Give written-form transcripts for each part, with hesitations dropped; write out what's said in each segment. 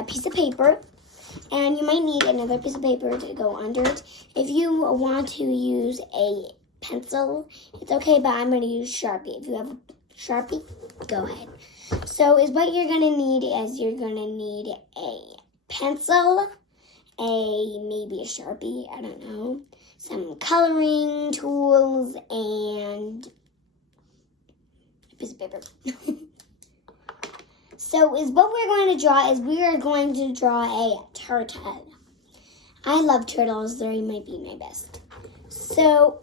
a piece of paper, and you might need another piece of paper to go under it. If you want to use a pencil, it's okay, but I'm going to use Sharpie. If you have a Sharpie, go ahead. So what you're going to need is you're going to need a pencil, maybe a Sharpie, I don't know, some coloring tools, and a piece of paper. So what we're going to draw is we are going to draw a turtle. I love turtles. They might be my best. So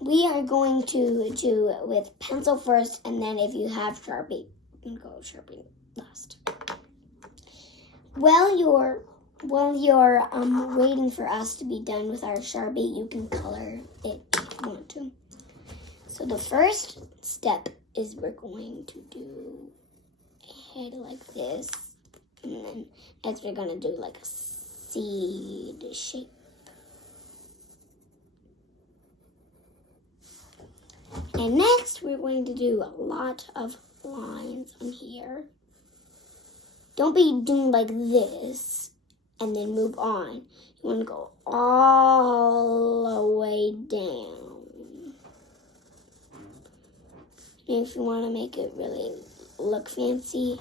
we are going to do it with pencil first, and then if you have Sharpie, you can go Sharpie last. While you're waiting for us to be done with our Sharpie, you can color it if you want to. So the first step is we're going to do a head like this, and then next we're going to do like a seed shape. And next we're going to do a lot of lines on here. Don't be doing like this and then move on. You want to go all the way down. And if you want to make it really look fancy,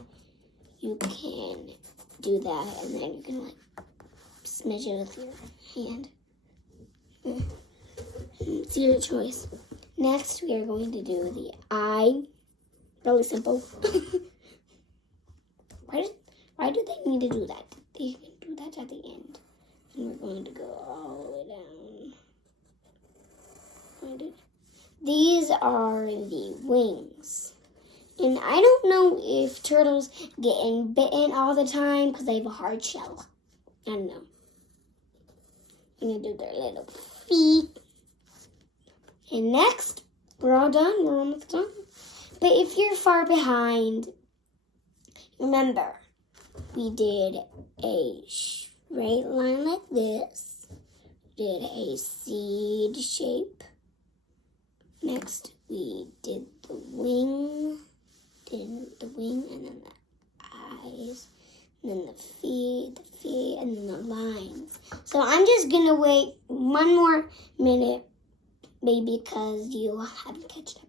you can do that, and then you can like smidge it with your hand. It's your choice. Next, we are going to do the eye. Really simple. Why do they need to do that? They can do that at the end. And we're going to go all the way down. These are the wings. And I don't know if turtles get bitten all the time because they have a hard shell. I don't know. I'm going to do their little feet. And next, we're all done. We're almost done. But if you're far behind, remember, we did a straight line like this. Did a seed shape. Next, we did the wing. And then the eyes, and then the feet, and then the lines. So I'm just going to wait one more minute, maybe because you haven't catched up.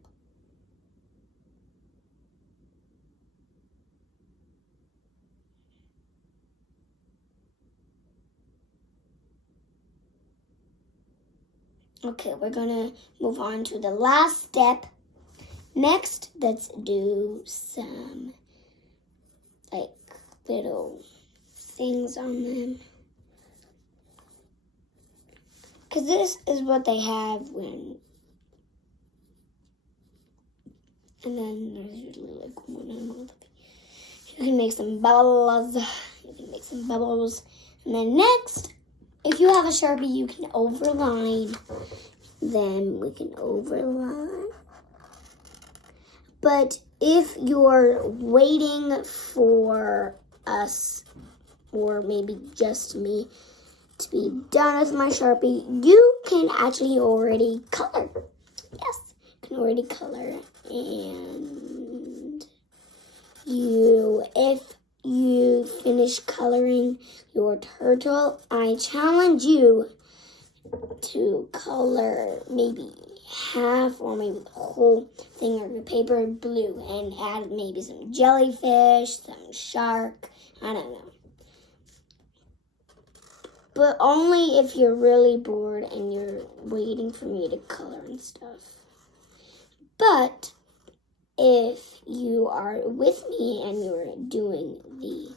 Okay, we're going to move on to the last step. Next, let's do some like little things on them. Because this is what they have when, and then there's usually like one on one. You can make some bubbles. And then next, if you have a Sharpie, you can overline. Then we can overline. But if you're waiting for us, or maybe just me, to be done with my Sharpie, you can actually already color. Yes, you can already color. And if you finish coloring your turtle, I challenge you to color maybe half or maybe the whole thing of your paper blue and add maybe some jellyfish, some shark, I don't know. But only if you're really bored and you're waiting for me to color and stuff. But if you are with me and you're doing the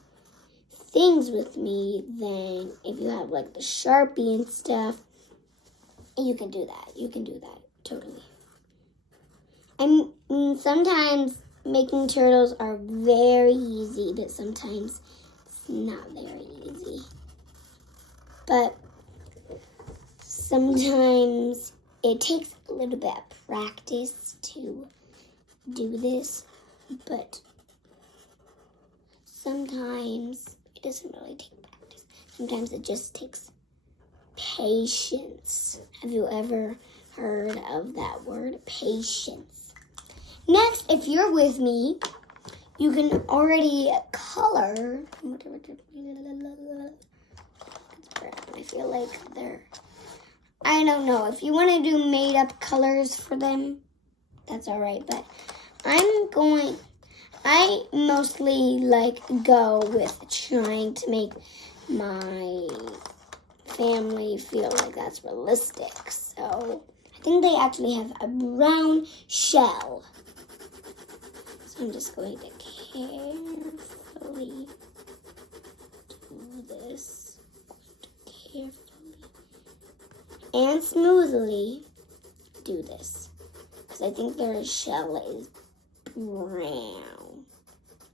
things with me, then if you have like the Sharpie and stuff, you can do that. You can do that. Totally. Sometimes making turtles are very easy, but sometimes it's not very easy. But sometimes it takes a little bit of practice to do this, but sometimes it doesn't really take practice. Sometimes it just takes patience. Have you ever heard of that word? Patience. Next, if you're with me, you can already color. I feel like they're, I don't know. If you want to do made up colors for them, that's all right. But I mostly like go with trying to make my family feel like that's realistic. So I think they actually have a brown shell. So I'm just going to carefully do this. Carefully and smoothly do this. Because I think their shell is brown.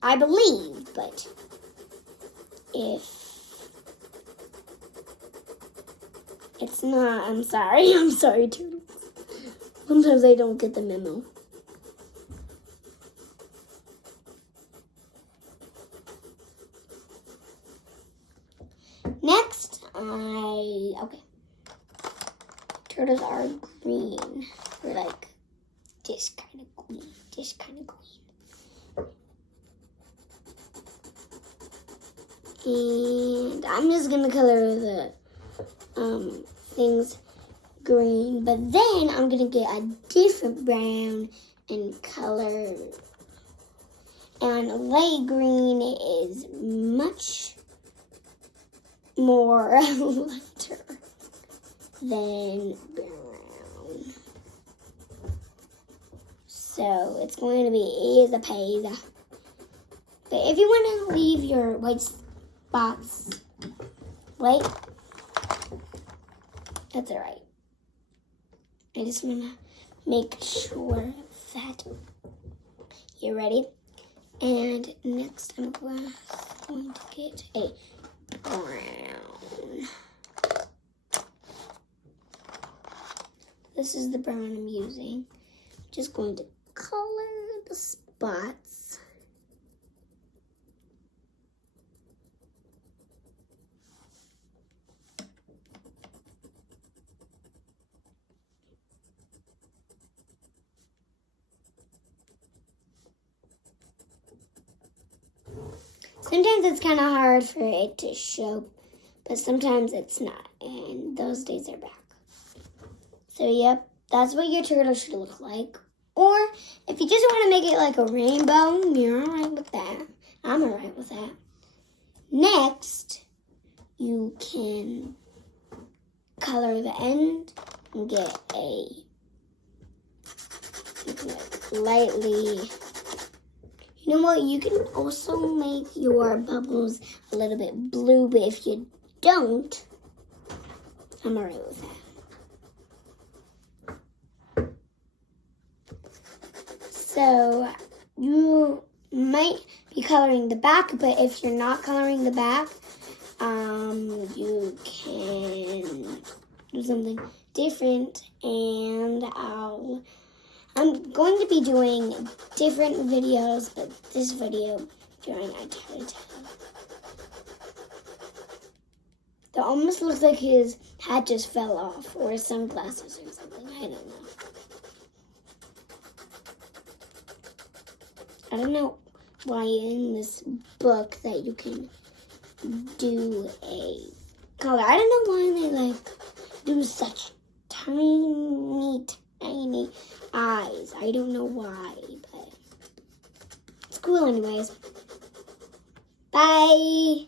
I believe, but if it's not, I'm sorry. I'm sorry, turtles. Sometimes I don't get the memo. Next, okay. Turtles are green. They're like this kind of green. This kind of green. And I'm just gonna color the things green, but then I'm gonna get a different brown and color. And light green is much more lighter than brown. So it's going to be easy peasy. But if you want to leave your white spots white, that's alright. I just want to make sure that you're ready. And next I'm going to get a brown. This is the brown I'm using. Just going to color the spots. Sometimes it's kind of hard for it to show, but sometimes it's not, and those days are back. So, yep, that's what your turtle should look like. Or, if you just want to make it like a rainbow, you're alright with that. I'm alright with that. Next, you can color the end and get a, you can like lightly. You know what? You can also make your bubbles a little bit blue, but if you don't, I'm alright with that. So you might be coloring the back, but if you're not coloring the back, you can do something different, and I'm going to be doing different videos, but this video during Itality. That almost looks like his hat just fell off, or his sunglasses or something. I don't know. I don't know why in this book that you can do a color. I don't know why they like do such tiny eyes. I don't know why, but it's cool anyways. Bye.